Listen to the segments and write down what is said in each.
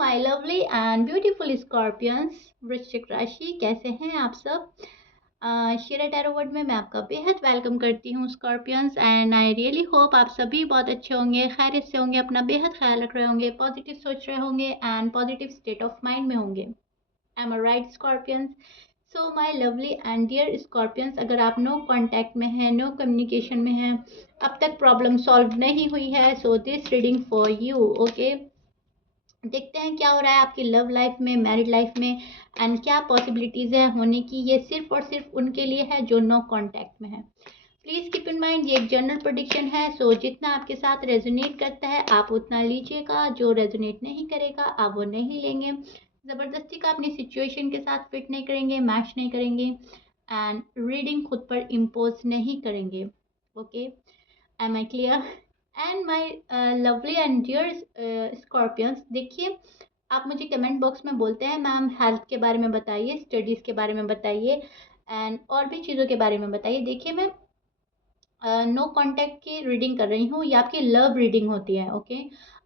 My lovely and beautiful scorpions, वृश्चिक राशि, कैसे हैं आप सब। शिरा टैरो वर्ड में मैं आपका बेहद वेलकम करती हूँ scorpions, and I really hope आप सभी बहुत अच्छे होंगे, खैरियत से होंगे, अपना बेहद ख्याल रख रहे होंगे, पॉजिटिव सोच रहे होंगे and positive state of mind में होंगे। I am right scorpions. So my lovely and dear scorpions, अगर आप नो कांटेक्ट में हैं, नो कम्युनिकेशन में हैं, अब तक प्रॉब्लम सॉल्व नहीं हुई है, so this reading for you. Okay, देखते हैं क्या हो रहा है आपकी लव लाइफ में, मैरिड लाइफ में, एंड क्या पॉसिबिलिटीज़ है होने की। ये सिर्फ और सिर्फ उनके लिए है जो नो कांटेक्ट में है। प्लीज़ कीप इन माइंड ये एक जनरल प्रेडिक्शन है, सो जितना आपके साथ रेजोनेट करता है आप उतना लीजिएगा, जो रेजोनेट नहीं करेगा आप वो नहीं लेंगे। ज़बरदस्ती का अपनी सिचुएशन के साथ फिट नहीं करेंगे, मैच नहीं करेंगे, एंड रीडिंग खुद पर इम्पोज नहीं करेंगे। Okay, am I clear? And my lovely and dear scorpions, देखिए आप मुझे कमेंट बॉक्स में बोलते हैं मैम हेल्थ के बारे में बताइए, स्टडीज़ के बारे में बताइए, एंड और भी चीज़ों के बारे में बताइए। देखिए मैं नो कांटेक्ट की रीडिंग कर रही हूँ, ये आपकी लव रीडिंग होती है। ओके,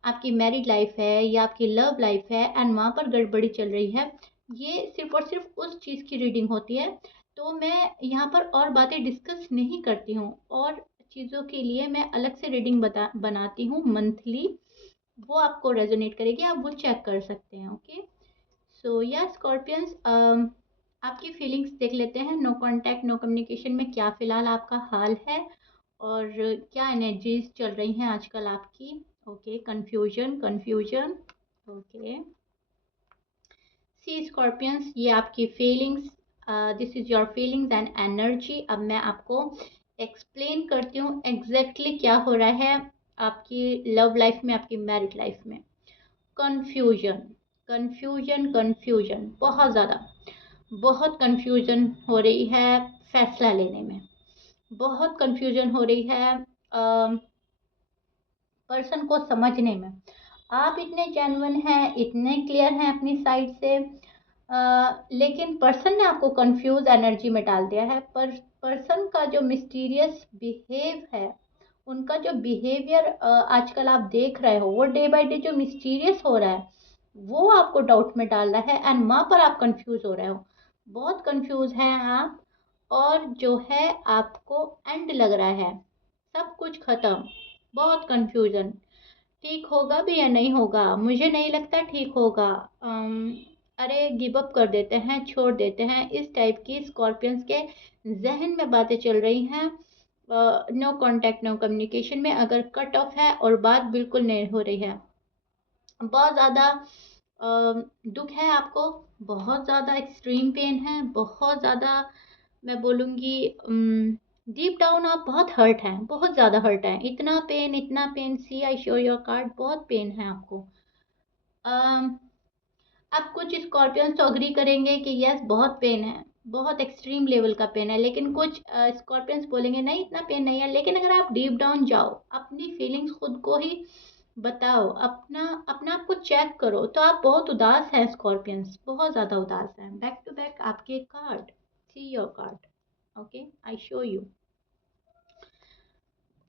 आपकी मैरिड लाइफ है या आपकी लव लाइफ है एंड वहाँ पर गड़बड़ी चल रही है, ये सिर्फ और सिर्फ उस चीज़ की रीडिंग होती है। तो मैं यहाँ पर और बातें डिस्कस नहीं करती हूँ, और चीज़ों के लिए मैं अलग से रीडिंग बनाती हूँ मंथली, वो आपको रेजोनेट करेगी, आप वो चेक कर सकते हैं। ओके, सो या स्कॉर्पियंस, आपकी फीलिंग्स देख लेते हैं। नो कांटेक्ट, नो कम्युनिकेशन में क्या फ़िलहाल आपका हाल है और क्या एनर्जीज चल रही हैं आजकल आपकी। Okay, confusion confusion. ओके, सी स्कॉर्पियंस, ये आपकी feelings, this is your feelings and energy. अब मैं आपको एक्सप्लेन करती हूँ एग्जैक्टली क्या हो रहा है आपकी लव लाइफ में, आपकी मैरिड लाइफ में। कंफ्यूजन कंफ्यूजन कंफ्यूजन, बहुत ज़्यादा, बहुत कंफ्यूजन हो रही है फैसला लेने में, बहुत कंफ्यूजन हो रही है पर्सन को समझने में। आप इतने जेन्युइन हैं, इतने क्लियर हैं अपनी साइड से, लेकिन पर्सन ने आपको कंफ्यूज एनर्जी में डाल दिया है। पर पर्सन का जो मिस्टीरियस बिहेव है, उनका जो बिहेवियर आजकल आप देख रहे हो, वो डे बाय डे जो मिस्टीरियस हो रहा है वो आपको डाउट में डाल रहा है, एंड वहाँ पर आप कंफ्यूज हो रहे हो, बहुत कंफ्यूज हैं आप। और जो है आपको एंड लग रहा है, सब कुछ खत्म, बहुत कंफ्यूजन। ठीक होगा भी या नहीं होगा, मुझे नहीं लगता ठीक होगा। अरे गिव अप कर देते हैं, छोड़ देते हैं, इस टाइप की स्कॉर्पियंस के जहन में बातें चल रही हैं। नो कांटेक्ट, नो कम्युनिकेशन में अगर कट ऑफ है और बात बिल्कुल नहीं हो रही है, बहुत ज़्यादा दुख है आपको, बहुत ज़्यादा एक्सट्रीम पेन है, बहुत ज़्यादा, मैं बोलूँगी डीप डाउन आप बहुत हर्ट हैं, बहुत ज़्यादा हर्ट हैं। इतना पेन, इतना pain, see I show your card, बहुत पेन है आपको। अम, अब कुछ स्कॉर्पियंस तो अग्री करेंगे कि यस बहुत पेन है, बहुत एक्सट्रीम लेवल का पेन है, लेकिन कुछ स्कॉर्पियंस बोलेंगे नहीं इतना पेन नहीं है। लेकिन अगर आप डीप डाउन जाओ, अपनी फीलिंग्स खुद को ही बताओ, अपना अपना आप को चेक करो, तो आप बहुत उदास हैं स्कॉर्पियंस, बहुत ज़्यादा उदास हैं। बैक टू बैक आपके card, see your card. Okay, I show you.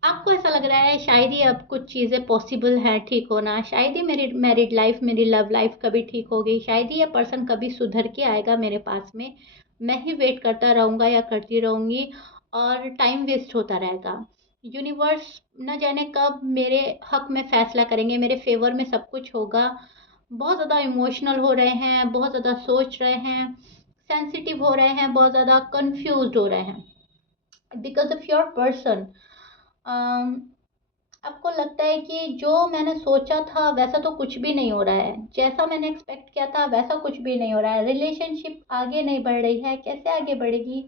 आपको ऐसा लग रहा है शायद ही अब कुछ चीज़ें पॉसिबल हैं ठीक होना, शायद ही मेरी मैरिड लाइफ, मेरी लव लाइफ कभी ठीक होगी, शायद ही ये पर्सन कभी सुधर के आएगा मेरे पास में, मैं ही वेट करता रहूँगा या करती रहूँगी, और टाइम वेस्ट होता रहेगा। यूनिवर्स न जाने कब मेरे हक में फ़ैसला करेंगे, मेरे फेवर में सब कुछ होगा। बहुत ज़्यादा इमोशनल हो रहे हैं, बहुत ज़्यादा सोच रहे हैं, सेंसिटिव हो रहे हैं, बहुत ज़्यादा कंफ्यूज हो रहे हैं बिकॉज ऑफ योर पर्सन। आपको लगता है कि जो मैंने सोचा था वैसा तो कुछ भी नहीं हो रहा है, जैसा मैंने एक्सपेक्ट किया था वैसा कुछ भी नहीं हो रहा है, रिलेशनशिप आगे नहीं बढ़ रही है, कैसे आगे बढ़ेगी,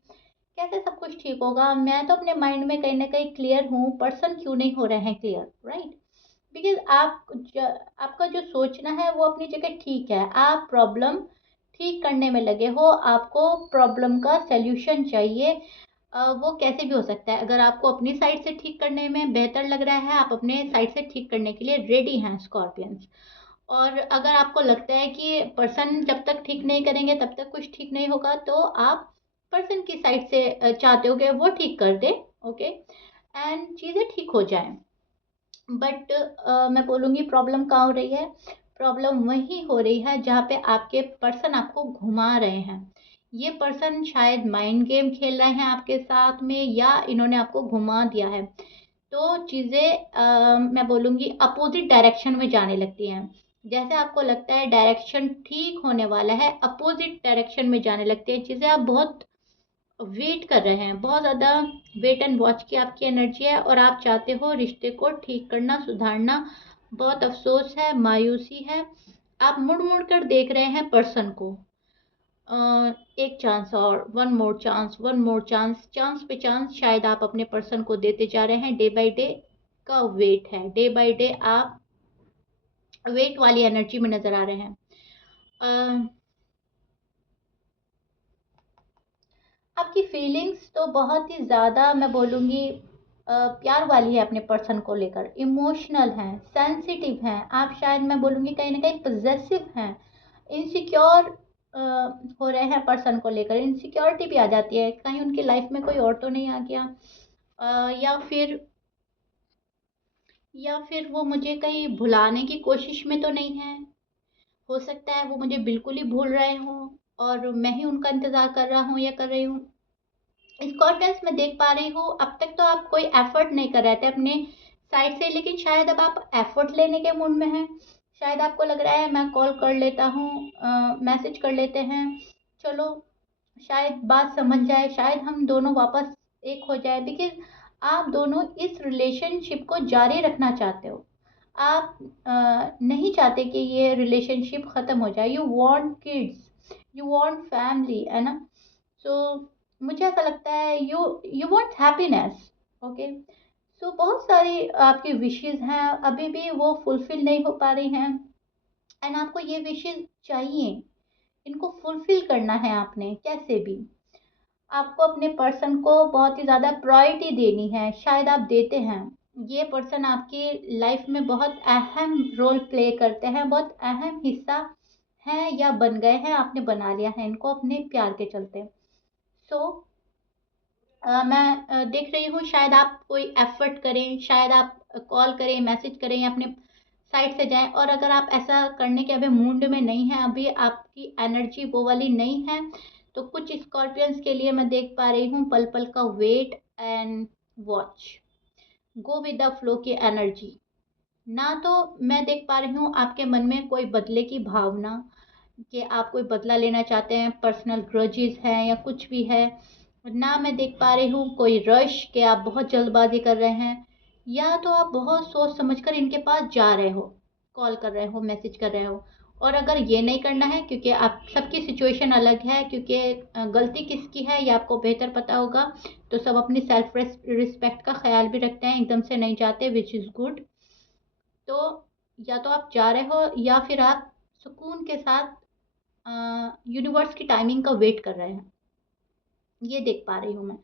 कैसे सब कुछ ठीक होगा। मैं तो अपने माइंड में कहीं ना कहीं क्लियर हूँ, पर्सन क्यों नहीं हो रहे हैं क्लियर, राइट? बिकॉज आपका जो सोचना है वो अपनी जगह ठीक है, आप प्रॉब्लम ठीक करने में लगे हो, आपको प्रॉब्लम का सल्यूशन चाहिए। वो कैसे भी हो सकता है, अगर आपको अपनी साइड से ठीक करने में बेहतर लग रहा है, आप अपने साइड से ठीक करने के लिए रेडी हैं स्कॉर्पियंस। और अगर आपको लगता है कि पर्सन जब तक ठीक नहीं करेंगे तब तक कुछ ठीक नहीं होगा, तो आप पर्सन की साइड से चाहते हो कि वो ठीक कर दे, ओके, एंड चीज़ें ठीक हो जाएं। बट मैं बोलूँगी प्रॉब्लम कहाँ हो रही है, प्रॉब्लम वही हो रही है जहाँ पे आपके पर्सन आपको घुमा रहे हैं। ये पर्सन शायद माइंड गेम खेल रहे हैं आपके साथ में, या इन्होंने आपको घुमा दिया है। तो चीज़ें मैं बोलूँगी अपोजिट डायरेक्शन में जाने लगती हैं। जैसे आपको लगता है डायरेक्शन ठीक होने वाला है, अपोजिट डायरेक्शन में जाने लगती है चीज़ें। आप बहुत वेट कर रहे हैं, बहुत ज़्यादा वेट एंड वॉच की आपकी एनर्जी है, और आप चाहते हो रिश्ते को ठीक करना, सुधारना। बहुत अफसोस है, मायूसी है। आप मुड़ मुड़ कर देख रहे हैं पर्सन को। एक चांस और, one more chance, one more chance, chance पे चांस शायद आप अपने पर्सन को देते जा रहे हैं। डे बाय डे का वेट है, डे बाय डे आप वेट वाली एनर्जी में नजर आ रहे हैं। आपकी फीलिंग्स तो बहुत ही ज़्यादा मैं बोलूँगी प्यार वाली है अपने पर्सन को लेकर, इमोशनल हैं, सेंसिटिव हैं। आप शायद मैं बोलूँगी कहीं ना कहीं पजेसिव हैं, इनसिक्योर हो रहे हैं पर्सन को लेकर। इनसिक्योरिटी भी आ जाती है, कहीं उनकी लाइफ में कोई और तो नहीं आ गया, या फिर वो मुझे कहीं भुलाने की कोशिश में तो नहीं है। हो सकता है वो मुझे बिल्कुल ही भूल रहे हों और मैं ही उनका इंतज़ार कर रहा हूँ या कर रही हूँ। स्कॉर्पियंस मैं देख पा रही हूँ, अब तक तो आप कोई एफर्ट नहीं कर रहे थे अपने साइड से, लेकिन शायद अब आप एफर्ट लेने के मूड में हैं। शायद आपको लग रहा है मैं कॉल कर लेता हूँ, मैसेज कर लेते हैं, चलो शायद बात समझ जाए, शायद हम दोनों वापस एक हो जाए। बिकॉज आप दोनों इस रिलेशनशिप को जारी रखना चाहते हो। आप नहीं चाहते कि ये रिलेशनशिप ख़त्म हो जाए। You want kids, you want family, है ना। सो मुझे ऐसा लगता है you you want happiness. Okay, so बहुत सारी आपकी विशेस हैं, अभी भी वो फुलफिल नहीं हो पा रही हैं, एंड आपको ये विशेस चाहिए, इनको फुलफिल करना है आपने कैसे भी। आपको अपने पर्सन को बहुत ही ज़्यादा प्रायोरिटी देनी है, शायद आप देते हैं। ये पर्सन आपकी लाइफ में बहुत अहम रोल प्ले करते हैं, बहुत अहम हिस्सा हैं या बन गए हैं, आपने बना लिया है इनको अपने प्यार के चलते। सो मैं देख रही हूँ शायद आप कोई एफर्ट करें, शायद आप कॉल करें, मैसेज करें, या अपने साइड से जाएं। और अगर आप ऐसा करने के अभी मूड में नहीं हैं, अभी आपकी एनर्जी वो वाली नहीं है, तो कुछ स्कॉर्पियंस के लिए मैं देख पा रही हूँ पल पल का wait and watch, go with the flow की एनर्जी। ना तो मैं देख पा रही हूँ आपके मन में कोई बदले की भावना, कि आप कोई बदला लेना चाहते हैं, पर्सनल ग्रजेस हैं या कुछ भी है। ना मैं देख पा रही हूँ कोई रश, कि आप बहुत जल्दबाजी कर रहे हैं, या तो आप बहुत सोच समझकर इनके पास जा रहे हो, कॉल कर रहे हो, मैसेज कर रहे हो। और अगर ये नहीं करना है, क्योंकि आप सबकी सिचुएशन अलग है, क्योंकि गलती किसकी है ये आपको बेहतर पता होगा, तो सब अपनी सेल्फ रिस्पेक्ट का ख्याल भी रखते हैं, एकदम से नहीं जाते, विच इज़ गुड। तो या तो आप जा रहे हो, या फिर आप सुकून के साथ यूनिवर्स की टाइमिंग का वेट कर रहे हैं, ये देख पा रही हूँ मैं।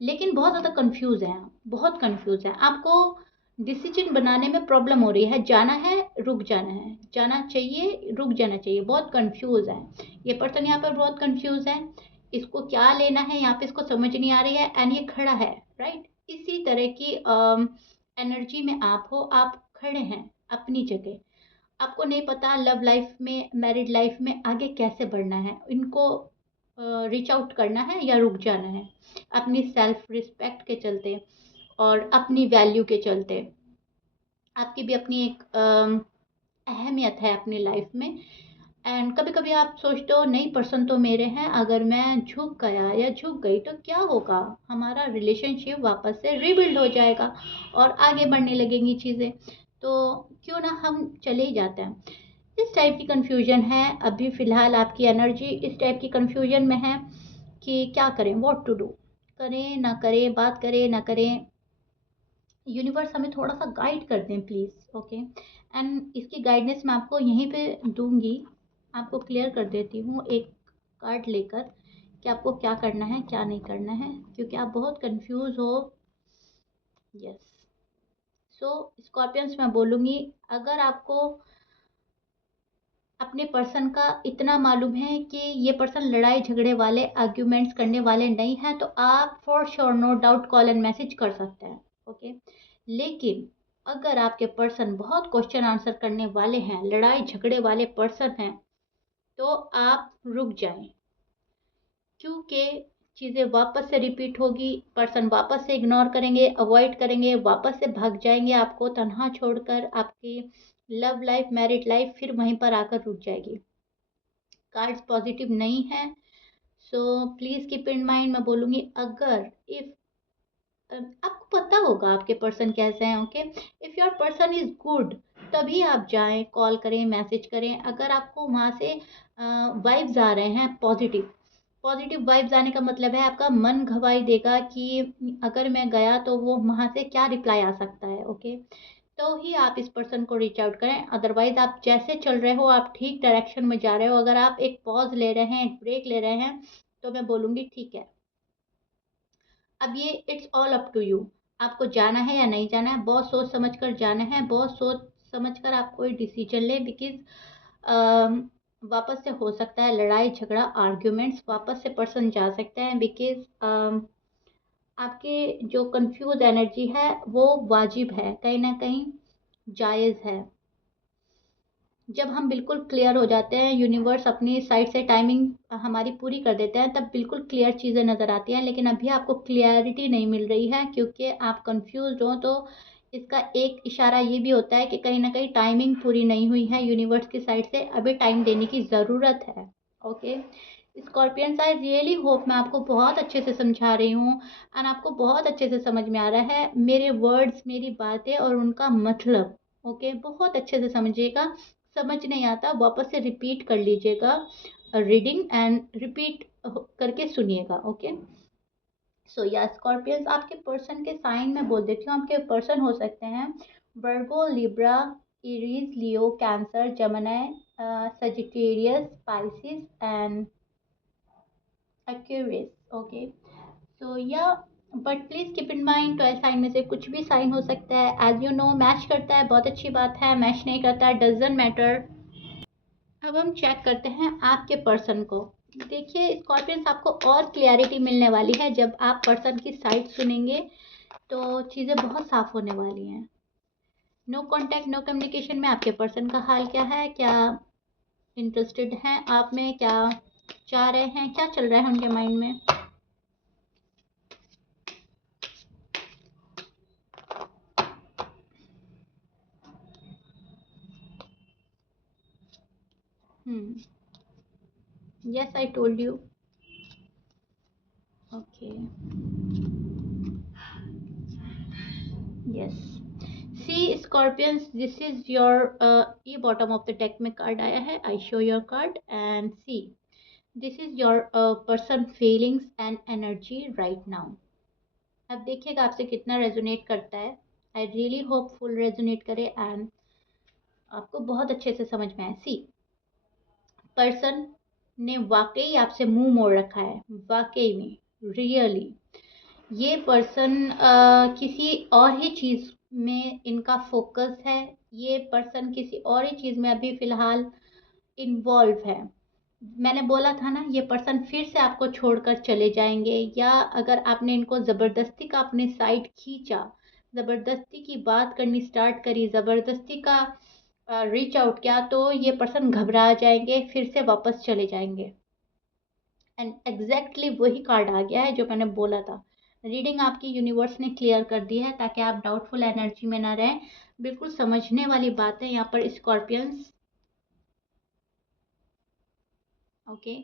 लेकिन बहुत ज़्यादा कंफ्यूज है आप, बहुत कंफ्यूज है, आपको डिसीजन बनाने में प्रॉब्लम हो रही है। जाना है, रुक जाना है, जाना चाहिए, रुक जाना चाहिए, बहुत कंफ्यूज है। ये पर्सन यहाँ पर बहुत कंफ्यूज है, इसको क्या लेना है यहाँ पे इसको समझ नहीं आ रही है, एंड ये खड़ा है, राइट। इसी तरह की एनर्जी में आप हो, आप खड़े हैं अपनी जगह। आपको नहीं पता लव लाइफ में, मैरिड लाइफ में आगे कैसे बढ़ना है, इनको रीच आउट करना है या रुक जाना है, अपनी सेल्फ रिस्पेक्ट के चलते और अपनी वैल्यू के चलते। आपकी भी अपनी एक अहमियत है अपनी लाइफ में। एंड कभी कभी आप सोचते हो नहीं, पर्सन तो मेरे हैं, अगर मैं झुक गया या झुक गई तो क्या होगा, हमारा रिलेशनशिप वापस से रिबिल्ड हो जाएगा और आगे बढ़ने लगेंगी चीज़ें, तो क्यों ना हम चले ही जाते हैं। इस टाइप की कन्फ्यूजन है अभी फ़िलहाल, आपकी एनर्जी इस टाइप की कन्फ्यूजन में है कि क्या करें, व्हाट टू डू, करें ना करें, बात करें ना करें। यूनिवर्स हमें थोड़ा सा गाइड कर दें प्लीज़। ओके, एंड इसकी गाइडेंस मैं आपको यहीं पे दूंगी, आपको क्लियर कर देती हूँ एक कार्ड लेकर कि आपको क्या करना है, क्या नहीं करना है, क्योंकि आप बहुत कंफ्यूज हो। यस, सो स्कॉर्पियंस मैं बोलूँगी, अगर आपको अपने पर्सन का इतना मालूम है कि ये पर्सन लड़ाई झगड़े वाले, आर्ग्यूमेंट्स करने वाले नहीं हैं, तो आप for sure no doubt call and message कर सकते हैं। ओके, लेकिन अगर आपके पर्सन बहुत क्वेश्चन आंसर करने वाले हैं, लड़ाई झगड़े वाले पर्सन हैं, तो आप रुक जाएं, क्योंकि चीज़ें वापस से रिपीट होगी, पर्सन वापस से इग्नोर करेंगे, अवॉइड करेंगे, वापस से भाग जाएंगे आपको तन्हा छोड़कर। आपकी लव लाइफ, मैरिड लाइफ फिर वहीं पर आकर रुक जाएगी। कार्ड्स पॉजिटिव नहीं है, so please keep in mind. मैं बोलूँगी अगर इफ़ आपको पता होगा आपके पर्सन कैसे हैं, okay. If your person is good, तभी आप जाएं, कॉल करें, मैसेज करें। अगर आपको वहाँ से वाइब्स आ रहे हैं पॉजिटिव, पॉजिटिव वाइब्स आने का मतलब है आपका मन गवाही देगा कि अगर मैं गया तो वो वहाँ से क्या रिप्लाई आ सकता है, ओके। तो ही आप इस पर्सन को रीच आउट करें। अदरवाइज आप जैसे चल रहे हो, आप ठीक डायरेक्शन में जा रहे हो, अगर आप एक पॉज ले रहे हैं, एक ब्रेक ले रहे हैं, तो मैं बोलूँगी ठीक है, अब ये it's all up to you. आपको जाना है या नहीं जाना है, बहुत सोच समझ कर जाना है, बहुत सोच समझ कर आप कोई डिसीजन लें। बिकॉज वापस से हो सकता है लड़ाई झगड़ा, आर्ग्यूमेंट्स, वापस से पर्सन जा सकते हैं। बिकॉज आपके जो कंफ्यूज एनर्जी है वो वाजिब है, कहीं ना कहीं जायज़ है। जब हम बिल्कुल क्लियर हो जाते हैं, यूनिवर्स अपनी साइड से टाइमिंग हमारी पूरी कर देते हैं, तब बिल्कुल क्लियर चीज़ें नज़र आती हैं। लेकिन अभी आपको क्लियरिटी नहीं मिल रही है क्योंकि आप कंफ्यूज हो। तो इसका एक इशारा ये भी होता है कि कहीं ना कहीं टाइमिंग पूरी नहीं हुई है यूनिवर्स की साइड से, अभी टाइम देने की ज़रूरत है, okay. Scorpions, I really hope मैं आपको बहुत अच्छे से समझा रही हूँ एंड आपको बहुत अच्छे से समझ में आ रहा है मेरे वर्ड्स, मेरी बातें और उनका मतलब, ओके। बहुत अच्छे से समझिएगा। समझ नहीं आता वापस से रिपीट कर लीजिएगा रीडिंग एंड रिपीट करके सुनिएगा, ओके। सो या स्कॉर्पियंस, आपके पर्सन के साइन में बोल देती हूँ। आपके पर्सन हो सकते हैं Virgo, Libra, Aries, Leo, Cancer, Gemini, Sagittarius, Pisces and Aquarius, okay. So yeah but please keep in mind 12 sign में से कुछ भी साइन हो सकता है। एज यू नो, मैच करता है बहुत अच्छी बात है, मैच नहीं करता है डजंट मैटर। अब हम चेक करते हैं आपके पर्सन को। देखिए स्कॉर्पियंस, आपको और क्लियरिटी मिलने वाली है जब आप पर्सन की साइड सुनेंगे, तो चीज़ें बहुत साफ होने वाली हैं। नो कांटेक्ट, नो कम्युनिकेशन में आपके पर्सन का हाल क्या है, क्या इंटरेस्टेड हैं आप में, क्या चाह रहे हैं, क्या चल रहा है उनके माइंड में। Yes, I told you, okay. Yes, see scorpions, this is your, ये बॉटम ऑफ द डेक में कार्ड आया है, I show your card and see this is your person feelings and energy right now. अब देखिएगा आपसे कितना resonate करता है। I really hope full resonate करे एंड आपको बहुत अच्छे से समझ में आए। सी, पर्सन ने वाकई आपसे मुंह मोड़ रखा है, वाकई में, रियली। ये पर्सन किसी और ही चीज़ में इनका फोकस है। ये पर्सन किसी और ही चीज़ में अभी फ़िलहाल इन्वॉल्व है। मैंने बोला था ना, ये पर्सन फिर से आपको छोड़कर चले जाएंगे, या अगर आपने इनको ज़बरदस्ती का अपने साइड खींचा, ज़बरदस्ती की बात करनी स्टार्ट करी, ज़बरदस्ती का रीच आउट किया, तो ये पर्सन घबरा जाएंगे, फिर से वापस चले जाएंगे। एंड एग्जैक्टली वही कार्ड आ गया है जो मैंने बोला था। रीडिंग आपकी यूनिवर्स ने क्लियर कर दी है ताकि आप डाउटफुल एनर्जी में ना रहें। बिल्कुल समझने वाली बात है यहाँ पर स्कॉर्पियंस, ओके।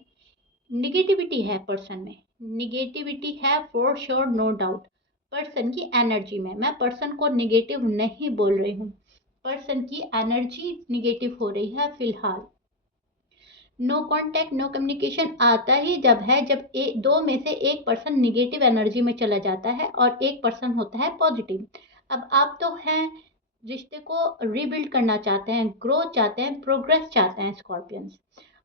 निगेटिविटी है पर्सन में, निगेटिविटी है for sure, no doubt. Person की एनर्जी में, मैं पर्सन को निगेटिव नहीं बोल रही हूँ, पर्सन की एनर्जी निगेटिव हो रही है फिलहाल। नो कांटेक्ट, नो कम्युनिकेशन आता ही जब है, जब दो में से एक पर्सन निगेटिव एनर्जी में चला जाता है और एक पर्सन होता है पॉजिटिव। अब आप तो हैं, रिश्ते को रीबिल्ड करना चाहते हैं, ग्रोथ चाहते हैं, प्रोग्रेस चाहते हैं स्कॉर्पियंस,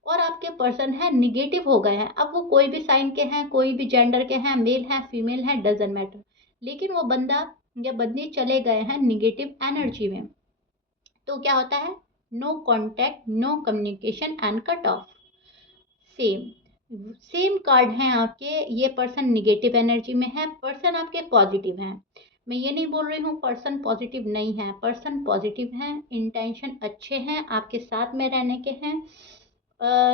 और आपके पर्सन है निगेटिव हो गए हैं। अब वो कोई भी साइन के हैं, कोई भी जेंडर के हैं, मेल हैं, फीमेल हैं, डजेंट मैटर, लेकिन वो बंदा या बंदी चले गए हैं निगेटिव एनर्जी में। तो क्या होता है, no contact, no communication and cut off. Same card हैं आपके। ये पर्सन निगेटिव एनर्जी में है, पर्सन आपके पॉजिटिव हैं। मैं ये नहीं बोल रही हूँ पर्सन पॉजिटिव नहीं है, पर्सन पॉजिटिव हैं, इंटेंशन अच्छे हैं, आपके साथ में रहने के हैं।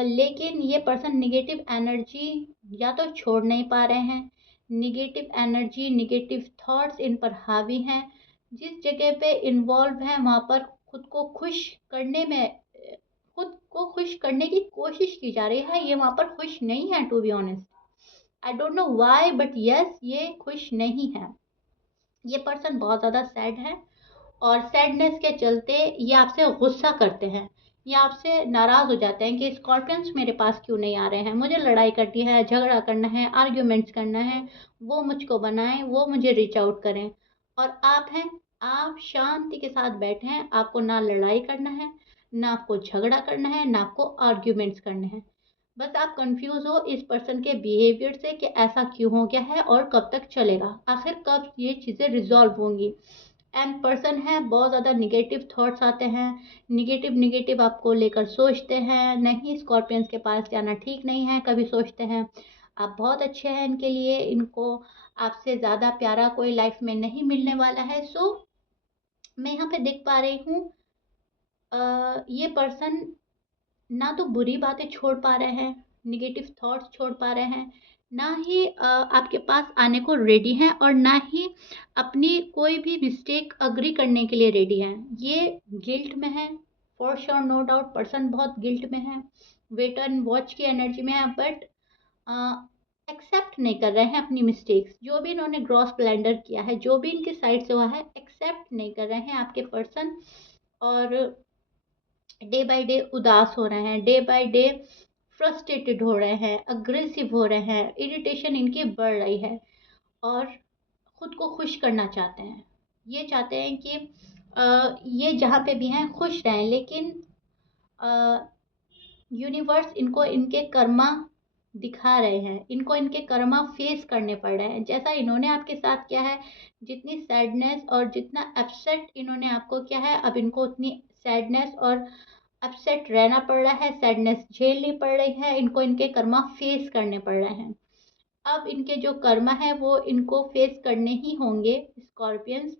लेकिन ये पर्सन निगेटिव एनर्जी या तो छोड़ नहीं पा रहे हैं, negative energy, negative thoughts in पर हावी हैं। जिस जगह पे इन्वॉल्व हैं वहाँ पर खुद को खुश करने में खुद को खुश करने की कोशिश की जा रही है, ये वहाँ पर खुश नहीं है। To be honest, I don't know why, but yes, ये खुश नहीं है। ये पर्सन बहुत ज़्यादा सैड है और सैडनेस के चलते ये आपसे गुस्सा करते हैं, ये आपसे नाराज़ हो जाते हैं कि स्कॉर्पियंस मेरे पास क्यों नहीं आ रहे हैं, मुझे लड़ाई करनी है, झगड़ा करना है, आर्ग्यूमेंट्स करना है, वो मुझको बनाएं, वो मुझे रीच आउट करें। और आप हैं, आप शांति के साथ बैठे हैं, आपको ना लड़ाई करना है, ना आपको झगड़ा करना है, ना आपको आर्ग्यूमेंट्स करने हैं। बस आप कंफ्यूज हो इस पर्सन के बिहेवियर से कि ऐसा क्यों हो गया है और कब तक चलेगा, आखिर कब ये चीज़ें रिजॉल्व होंगी। एंड पर्सन है बहुत ज़्यादा निगेटिव थॉट्स आते हैं, निगेटिव निगेटिव आपको लेकर सोचते हैं, नहीं स्कॉर्पियंस के पास जाना ठीक नहीं है, कभी सोचते हैं आप बहुत अच्छे हैं इनके लिए, इनको आपसे ज़्यादा प्यारा कोई लाइफ में नहीं मिलने वाला है। सो मैं यहाँ पे देख पा रही हूँ ये पर्सन ना तो बुरी बातें छोड़ पा रहे हैं, निगेटिव थॉट्स छोड़ पा रहे हैं, ना ही आपके पास आने को रेडी हैं, और ना ही अपनी कोई भी मिस्टेक अग्री करने के लिए रेडी हैं। ये गिल्ट में है, for sure, no doubt person बहुत गिल्ट में है, वेट एंड वॉच की एनर्जी में है, बट एक्सेप्ट नहीं कर रहे हैं अपनी मिस्टेक्स, जो भी इन्होंने ग्रॉस ब्लेंडर किया है, जो भी इनके साइड से हुआ है, एक्सेप्ट नहीं कर रहे हैं आपके पर्सन। और डे बाय डे उदास हो रहे हैं, डे बाय डे फ्रस्ट्रेटेड हो रहे हैं, अग्रेसिव हो रहे हैं, इरिटेशन इनकी बढ़ रही है, और खुद को खुश करना चाहते हैं। ये चाहते हैं कि ये जहाँ पे भी हैं खुश रहें, लेकिन यूनिवर्स इनको इनके कर्मा दिखा रहे हैं, इनको इनके कर्मा फेस करने पड़ रहे हैं, जैसा इन्होंने आपके साथ किया है। जितनी सैडनेस और जितना अपसेट इन्होंने आपको किया है, अब इनको उतनी सैडनेस और अपसेट रहना पड़ रहा है, सैडनेस झेलनी पड़ रही है, इनको इनके कर्मा फेस करने पड़ रहे हैं। अब इनके जो कर्मा है वो इनको फेस करने ही होंगे स्कॉर्पियंस।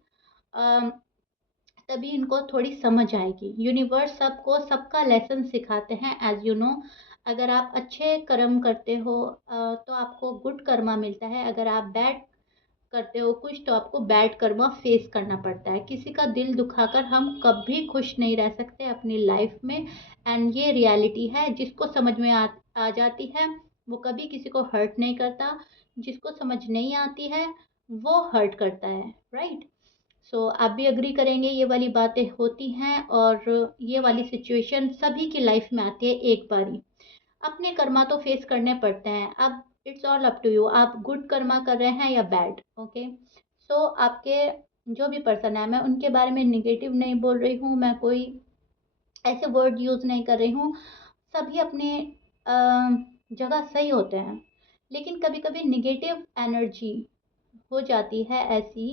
तभी इनको थोड़ी समझ आएगी। यूनिवर्स सबको सबका लेसन सिखाते हैं, एज यू नो। अगर आप अच्छे कर्म करते हो तो आपको गुड कर्मा मिलता है, अगर आप बैड करते हो कुछ तो आपको बैड कर्मा फेस करना पड़ता है। किसी का दिल दुखाकर हम कभी खुश नहीं रह सकते अपनी लाइफ में, एंड ये रियलिटी है। जिसको समझ में आ जाती है वो कभी किसी को हर्ट नहीं करता, जिसको समझ नहीं आती है वो हर्ट करता है, राइट। सो आप भी अग्री करेंगे, ये वाली बातें होती हैं, और ये वाली सिचुएशन सभी की लाइफ में आती है एक बारी। अपने कर्मा तो फेस करने पड़ते हैं। अब it's all up to you, आप गुड कर्मा कर रहे हैं या बैड। ओके, सो आपके जो भी पर्सन है, मैं उनके बारे में निगेटिव नहीं बोल रही हूँ, मैं कोई ऐसे वर्ड यूज़ नहीं कर रही हूँ। सभी अपने जगह सही होते हैं, लेकिन कभी कभी निगेटिव एनर्जी हो जाती है ऐसी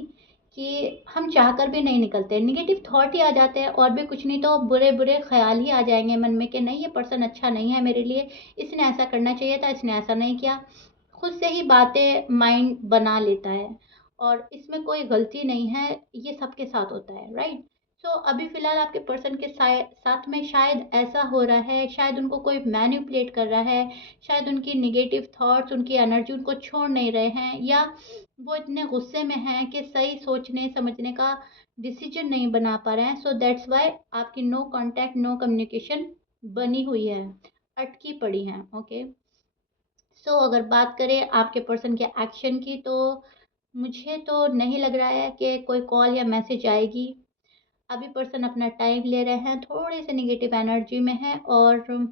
कि हम चाहकर भी नहीं निकलते, निगेटिव थॉट ही आ जाते हैं, और भी कुछ नहीं तो बुरे बुरे ख्याल ही आ जाएंगे मन में कि नहीं ये पर्सन अच्छा नहीं है मेरे लिए, इसने ऐसा करना चाहिए था, इसने ऐसा नहीं किया। खुद से ही बातें माइंड बना लेता है, और इसमें कोई गलती नहीं है, ये सबके साथ होता है, राइट। सो अभी फिलहाल आपके पर्सन के साथ में शायद ऐसा हो रहा है, शायद उनको कोई मैनिपुलेट कर रहा है, शायद उनकी निगेटिव थॉट्स, उनकी एनर्जी उनको छोड़ नहीं रहे हैं, या वो इतने गुस्से में हैं कि सही सोचने समझने का डिसीजन नहीं बना पा रहे हैं। सो दैट्स वाई आपकी नो कांटेक्ट, नो कम्युनिकेशन बनी हुई है, अटकी पड़ी हैं। ओके, सो अगर बात करें आपके पर्सन के एक्शन की, तो मुझे तो नहीं लग रहा है कि कोई कॉल या मैसेज आएगी। अभी पर्सन अपना टाइम ले रहे हैं, थोड़े से निगेटिव एनर्जी में है, और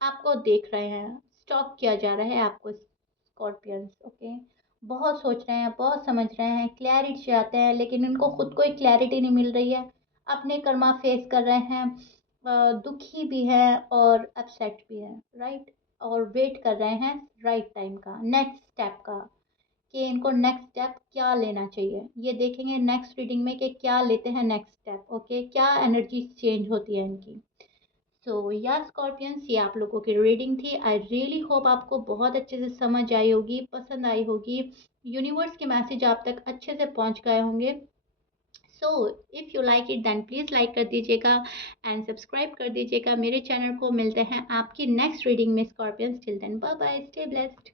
आपको देख रहे हैं, स्टॉक किया जा रहा है आपको स्कॉर्पियंस। ओके, बहुत सोच रहे हैं, बहुत समझ रहे हैं, क्लैरिटी चाहते हैं, लेकिन इनको खुद कोई क्लैरिटी नहीं मिल रही है। अपने कर्मा फेस कर रहे हैं, दुखी भी है और अपसेट भी है, राइट। और वेट कर रहे हैं राइट टाइम का, नेक्स्ट स्टेप का, कि इनको नेक्स्ट स्टेप क्या लेना चाहिए। ये देखेंगे नेक्स्ट रीडिंग में कि क्या लेते हैं नेक्स्ट स्टेप। ओके, क्या एनर्जी चेंज होती है इनकी। सो या स्कॉर्पियंस, ये आप लोगों की रीडिंग थी। आई रियली होप आपको बहुत अच्छे से समझ आई होगी, पसंद आई होगी, यूनिवर्स के मैसेज आप तक अच्छे से पहुंच गए होंगे। So if you like it then please like कर दीजिएगा एंड सब्सक्राइब कर दीजिएगा मेरे चैनल को। मिलते हैं आपकी नेक्स्ट रीडिंग में scorpions. Till then bye bye, stay blessed.